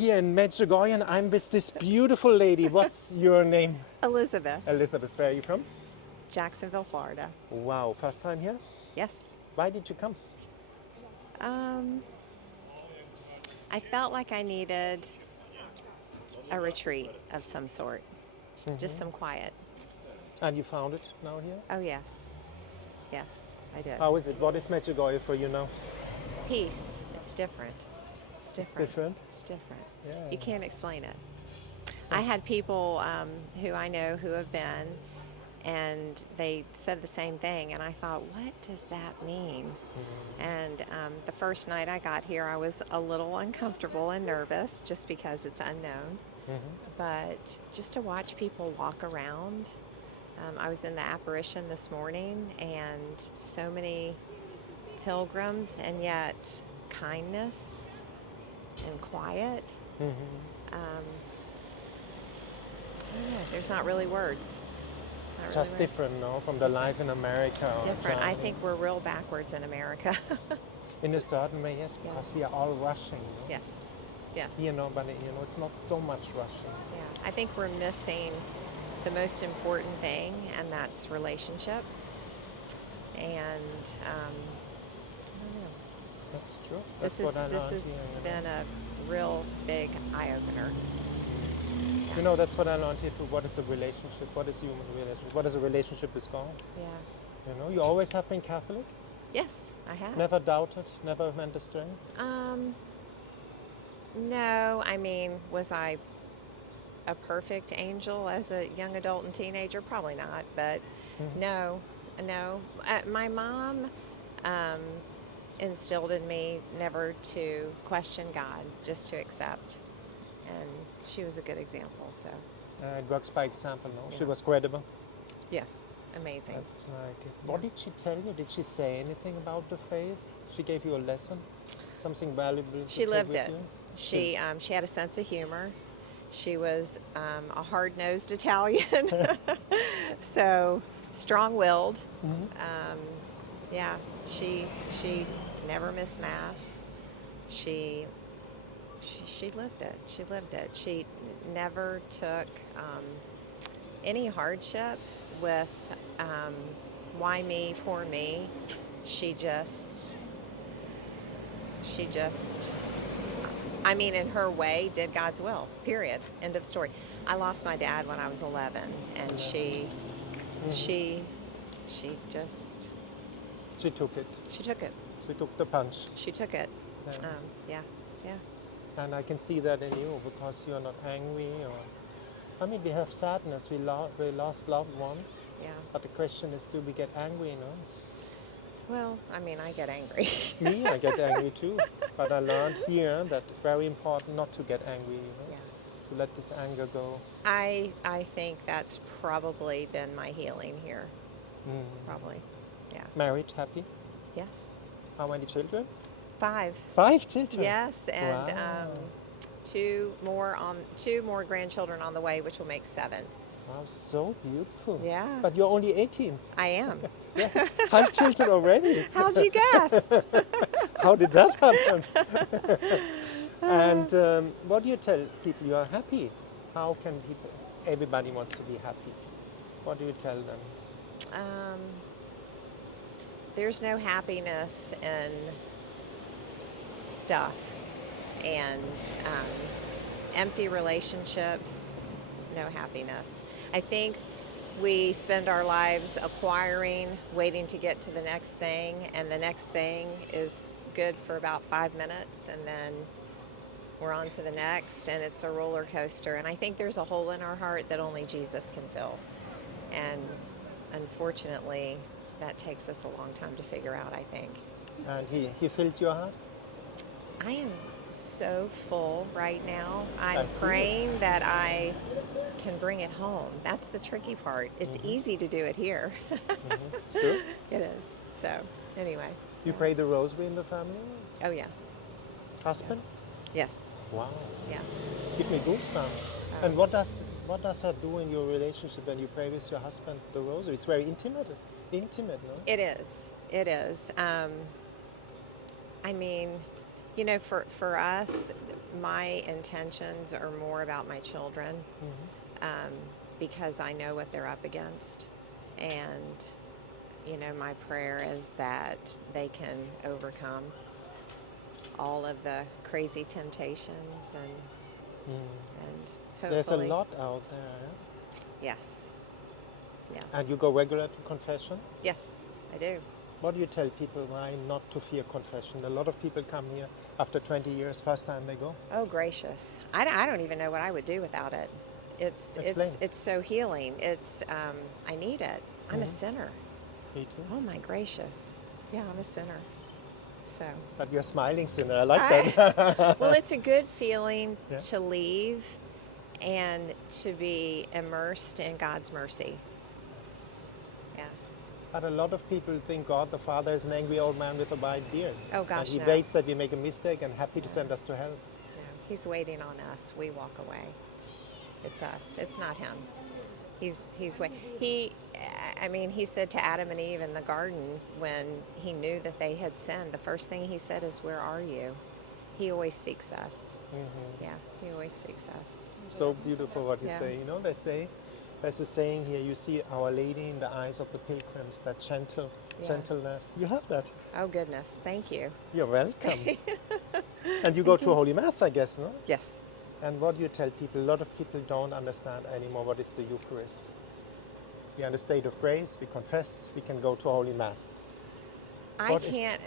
here in Medjugorje and I'm with this beautiful lady. What's your name? Elizabeth. Elizabeth, where are you from? Jacksonville, Florida. Wow, first time here? Yes. Why did you come? I felt like I needed a retreat of some sort, just some quiet. And you found it now here? Oh, yes. Yes, I did. How is it? What is Medjugorje for you now? Peace. It's different. It's different. different? It's different. Yeah. You can't explain it. I had people who I know who have been, and they said the same thing, and I thought, what does that mean? And the first night I got here, I was a little uncomfortable and nervous just because it's unknown. But just to watch people walk around, I was in the Apparition this morning, and so many pilgrims, and yet kindness and quiet. I don't know, there's not really words. It's not Just really different, no? From the life in America. or different. I Germany. think we're real backwards in America. In a certain way, yes, because Yes. we are all rushing. No? Yes. Yes. You know, but it's not so much rushing. Yeah. I think we're missing the most important thing, and that's relationship. And I don't know. That's true. That's what I This learned has here, you know. been a real big eye opener. You know, that's what I learned here too. What is a relationship? What is human relationship? What is a relationship with God? Yeah. You know, you always have been Catholic? Yes, I have. Never doubted? Never went astray? No, I mean, was I a perfect angel as a young adult and teenager? Probably not, but no. My mom instilled in me never to question God, just to accept. And she was a good example, so. It works by example, no? She Yeah. was credible. Yes, amazing. That's like it. What did she tell you? Did she say anything about the faith? She gave you a lesson? Something valuable to She take lived with it. you? She had a sense of humor. She was a hard-nosed Italian, so strong-willed. Yeah, she never missed mass. She lived it. She lived it. She never took any hardship with why me, poor me. She just, I mean, in her way, did God's will, period. End of story. I lost my dad when I was 11, and she just... She took it. She took it. She took the punch. She took it. Yeah. Yeah. And I can see that in you because you're not angry or... I mean, we have sadness. We lost loved ones. Yeah. But the question is, do we get angry, no? Well, I mean, I get angry. Me, I get angry too. But I learned here that it's very important not to get angry, you know? Yeah. To let this anger go. I think that's probably been my healing here. Probably. Yeah. Married, happy? Yes. How many children? 5. 5 children? Yes, and Wow. 2 more grandchildren on the way, which will make 7. Wow, so beautiful. Yeah. But you're only 18. I am. Yes. 5 children already. How'd you guess? How did that happen? And what do you tell people? You are happy. How can people? Everybody wants to be happy. What do you tell them? There's no happiness in stuff and empty relationships, no happiness. I think we spend our lives acquiring, waiting to get to the next thing, and the next thing is good for about 5 minutes, and then we're on to the next, and it's a roller coaster. And I think there's a hole in our heart that only Jesus can fill. And unfortunately, that takes us a long time to figure out, I think. And he filled your heart? I am so full right now. I I'm see praying that I can bring it home. That's the tricky part. It's easy to do it here. It's true. It is. So, anyway. You pray the rosary in the family? Oh, yeah. Husband? Yes. Wow. Yeah. Give me goosebumps. And what does that do in your relationship when you pray with your husband the rosary? It's very intimate, no? It is. It is. I mean, you know, for us, my intentions are more about my children, because I know what they're up against. And, my prayer is that they can overcome all of the crazy temptations and hopefully... There's a lot out there. Yeah? Yes. Yes. And you go regular to confession? Yes, I do. What do you tell people why not to fear confession? A lot of people come here after 20 years, first time they go. Oh, gracious. I don't even know what I would do without it. It's so healing. I need it. I'm a sinner. Me too. Oh my gracious. Yeah, I'm a sinner. So. But you're smiling sinner. I like that. Well, it's a good feeling Yeah. to leave and to be immersed in God's mercy. Yeah. But a lot of people think God the Father is an angry old man with a white beard. Oh gosh, and he no. waits that we make a mistake and happy to send us to hell. No, he's waiting on us. We walk away. It's us. It's not him. He said to Adam and Eve in the garden when he knew that they had sinned, the first thing he said is, "Where are you?" He always seeks us. Yeah, he always seeks us. So beautiful what you Yeah. say. They say, there's a saying here, you see Our Lady in the eyes of the pilgrims, that gentleness. You have that. Oh goodness, thank you. You're welcome. And you go to Holy Mass, I guess, no? Yes. And what do you tell people? A lot of people don't understand anymore what is the Eucharist. We are in the state of grace, we confess, we can go to Holy Mass. I can't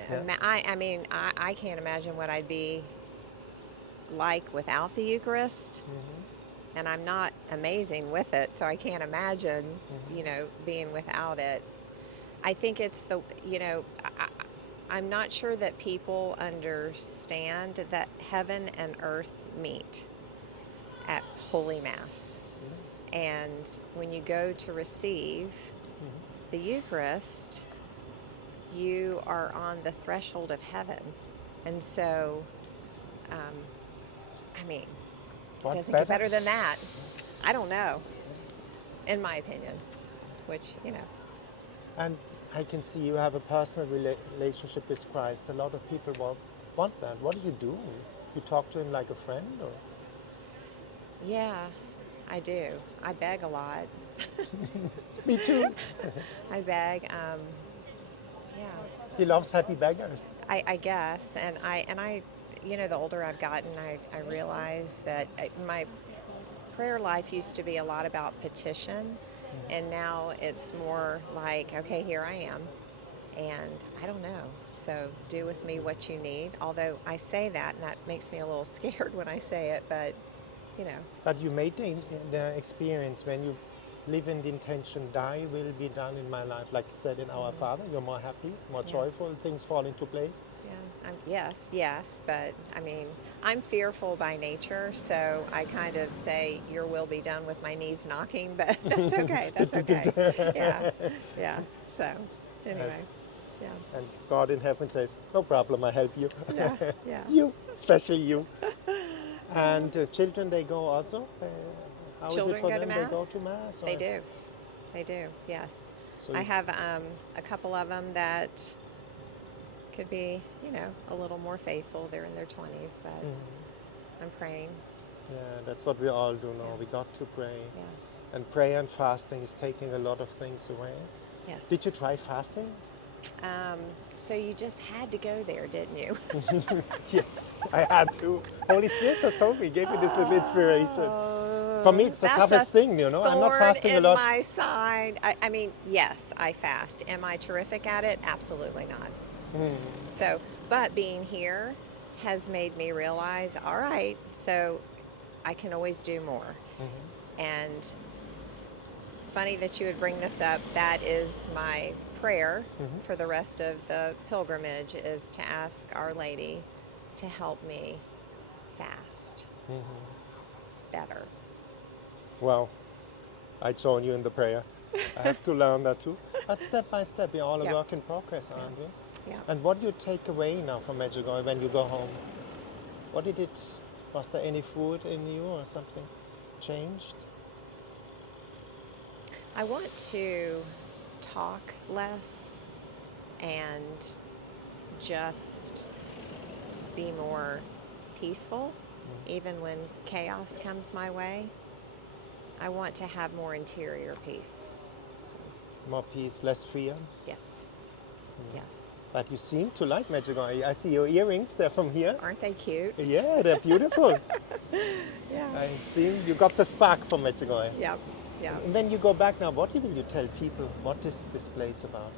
imagine what I'd be like without the Eucharist. And I'm not amazing with it, so I can't imagine, being without it. I think it's I'm not sure that people understand that heaven and earth meet at Holy Mass. And when you go to receive the Eucharist, you are on the threshold of heaven. And so, it doesn't get better than that. Yes. I don't know, in my opinion, which. And I can see you have a personal relationship with Christ. A lot of people want that. What do you do? You talk to him like a friend? Or? Yeah, I do. I beg a lot. Me too. I beg. Yeah. He loves happy beggars. I guess, and I, the older I've gotten, I realize that my prayer life used to be a lot about petition, and now it's more like, okay, here I am, and I don't know, so do with me what you need. Although I say that, and that makes me a little scared when I say it, but But you made the experience when you live in the intention, thy will be done in my life. Like you said in Our Father, you're more happy, more joyful, things fall into place. Yeah, yes, but I'm fearful by nature, so I kind of say, your will be done with my knees knocking, but that's okay, yeah, so anyway, yeah. And God in heaven says, no problem, I help you. Yeah. You, especially you. And children, they go also? How Children is it for go them? to They go Mass? to Mass? They or- do. They do, yes. So I have a couple of them that could be, a little more faithful. They're in their 20s, but I'm praying. Yeah, that's what we all do now. Yeah. We got to pray. Yeah. And prayer and fasting is taking a lot of things away. Yes. Did you try fasting? So you just had to go there, didn't you? Yes, I had to. Holy Spirit just told me, gave me this little inspiration. For me, it's the That's toughest thing, I'm not fasting a in lot. my side. Yes, I fast. Am I terrific at it? Absolutely not. So, but being here has made me realize, all right, so I can always do more. And funny that you would bring this up. That is my prayer for the rest of the pilgrimage, is to ask Our Lady to help me fast better. Well, I join you in the prayer. I have to learn that too. But step by step, we're all a Yeah. work in progress, aren't we? Yeah. And what do you take away now from Medjugorje when you go home? Was there any food in you or something changed? I want to talk less and just be more peaceful Even when chaos comes my way, I want to have more interior peace. So, More peace, less fear. yes, yes. But you seem to like Medjugorje. I see your earrings, they're from here. Aren't they cute? Yeah, they're beautiful. Yeah. I see you got the spark from Medjugorje. Yep, yep. And when you go back now, what will you tell people? What is this place about?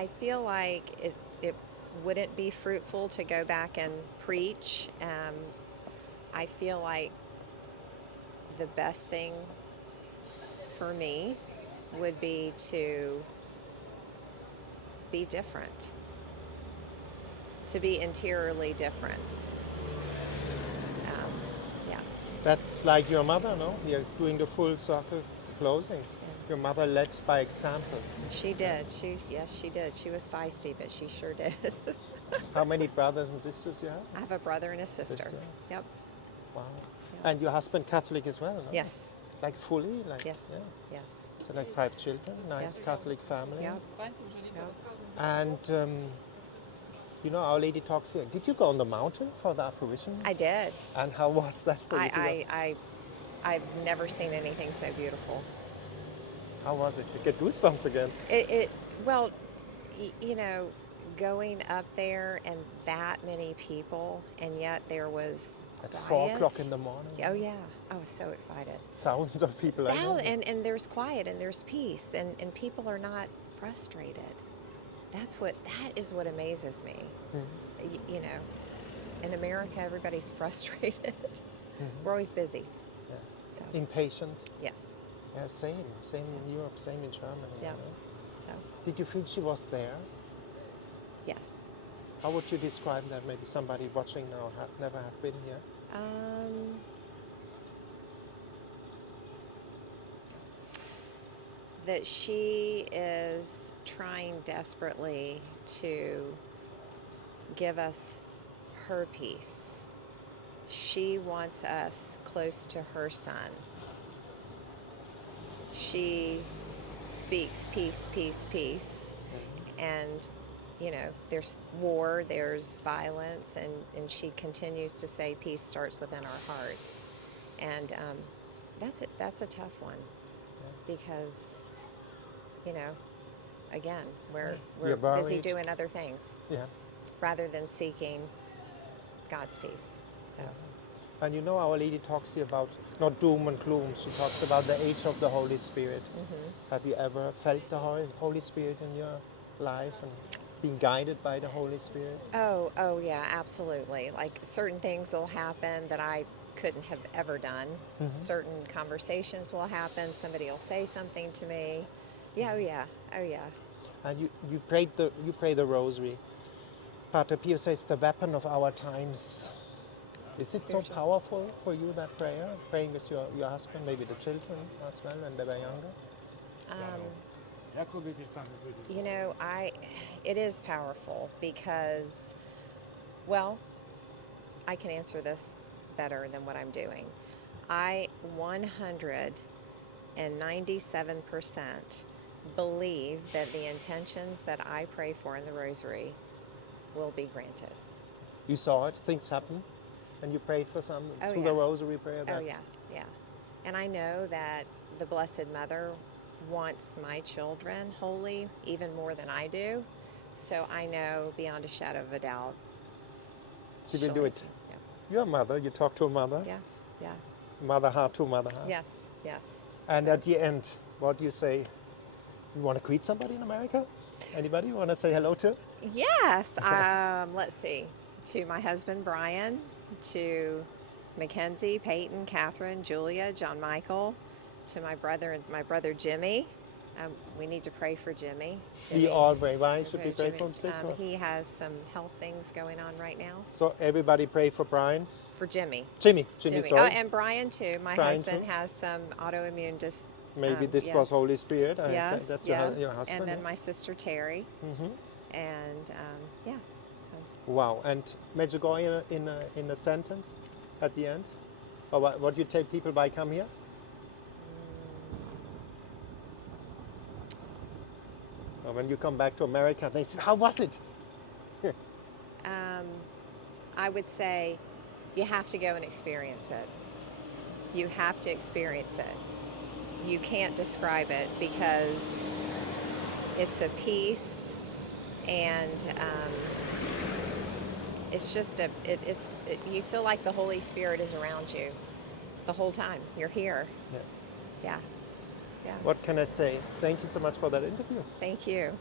I feel like it wouldn't be fruitful to go back and preach. I feel like the best thing for me would be to be different, to be interiorly different. Yeah. That's like your mother, no? You're doing the full circle closing. Your mother led by example. She did. Yes, she did. She was feisty, but she sure did. How many brothers and sisters you have? I have a brother and a sister. Sister. Yep. Wow. And your husband Catholic as well, no? Yes. Like fully? Like, Yes. yeah. Yes. So like 5 children, nice Yes. Catholic family. Yep. Yep. And you know, Our Lady talks here. Did you go on the mountain for the apparition? I did. And how was that for you? to go? I've never seen anything so beautiful. How was it? You get goosebumps again. Well, you know, going up there and that many people, and yet there was At quiet. 4 o'clock in the morning. Oh yeah, I was so excited. Thousands of people. I know. And there's quiet and there's peace, and people are not frustrated. That is what amazes me. You know, in America, everybody's frustrated. We're always busy. Yeah. So Impatient. yes, Yeah, same in Europe, same in Germany. yeah. You know? So Did you feel she was there? yes. How would you describe that? Maybe somebody watching now never have been here. That she is trying desperately to give us her peace. She wants us close to her son. She speaks peace, peace, peace. And, you know, there's war, there's violence, and she continues to say peace starts within our hearts. And that's a tough one because, you know, again, we're You're busy worried. doing other things Yeah. rather than seeking God's peace. So, And you know, Our Lady talks here about not doom and gloom. She talks about the age of the Holy Spirit. Have you ever felt the Holy Spirit in your life and been guided by the Holy Spirit? oh yeah, absolutely. Like certain things will happen that I couldn't have ever done. Certain conversations will happen. Somebody will say something to me. Yeah, oh yeah. And you pray the Rosary. Pater Pio says the weapon of our times. Is it so Spiritual. powerful for you, that prayer? Praying with your husband, maybe the children as well when they were younger? You know, it is powerful because, well, I can answer this better than what I'm doing. I 197% believe that the intentions that I pray for in the Rosary will be granted. You saw it, things happen, and you prayed for some Oh, through yeah. the Rosary prayer. Oh yeah. And I know that the Blessed Mother wants my children holy even more than I do. So I know beyond a shadow of a doubt She will she'll do it. answer. You're a mother, you talk to a mother. Yeah. Yeah. Mother heart to mother heart. Yes. And So- at the end, what do you say? You want to greet somebody in America? Anybody you want to say hello to? Yes. Let's see. To my husband Brian, to Mackenzie, Peyton, Catherine, Julia, John Michael, to my brother Jimmy. We need to pray for Jimmy. We all pray. Why should we pray Jimmy, for him sick? Or? he has some health things going on right now. So everybody pray for Brian. For Jimmy. Jimmy, Jimmy. sorry. And Brian too. My Brian husband too? has some autoimmune Maybe this yeah. was Holy Spirit. I Yes, think that's yeah. your husband. And then yeah? my sister Terry. Mhm. And yeah. So Wow. And Medjugorje in a sentence at the end? Or what do you tell people by come here? Or when you come back to America, they say, how was it? I would say you have to go and experience it. You have to experience it. You can't describe it because it's a peace, and it's just you feel like the Holy Spirit is around you the whole time. You're here. Yeah. Yeah. Yeah. What can I say? Thank you so much for that interview. Thank you.